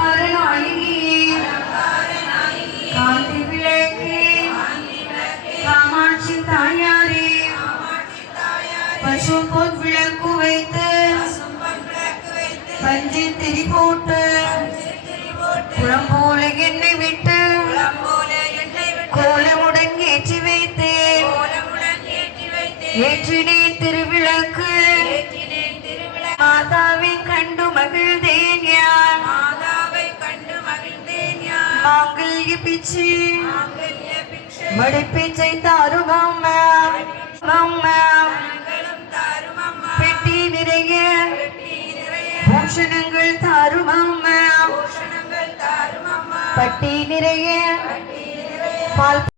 அலங்கார நாயகி காந்தி விளக்கே காமாட்சி தாயாரே பசும் பொன் விளக்கு வைத்து பஞ்சு திரி போட்டு குளம் போல எண்ணெய் விட்டு கோலமுடன் ஏற்றி வைத்தேன் ஏற்றினேன் திருவிளக்கு மாதாவை கண்டு மகிழ்ந்தேன் யான் மாங்கல்ய பிச்சை மடிப்பிச்சை தாரும் அம்மா அம்மா பெட்டி நிறைய பூஷணங்கள் தாரும் அம்மா பட்டி நிறைய பால்